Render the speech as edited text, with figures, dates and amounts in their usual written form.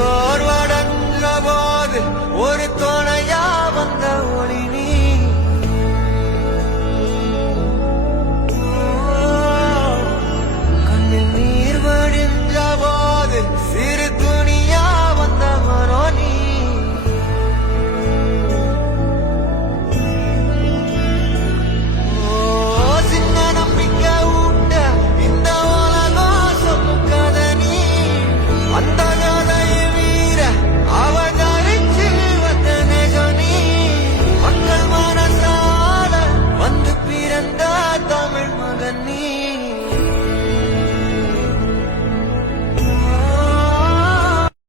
சோர்வடைஞ்ச போது ஒரு துணையா வந்த ஒளி நீ. கண்ணில் நீர் வடிஞ்ச போது சிறு துணியா வந்தவரோ நீ. சின்ன நம்பிக்கை ஊட்ட இந்த உலகம் சொல்லும் கதை நீ. அந்த கதையை வீர அவதரிச்சு வந்த நிஜம் நீ. மக்கள் மனசால வந்து பிறந்த தமிழ் மகன் நீ.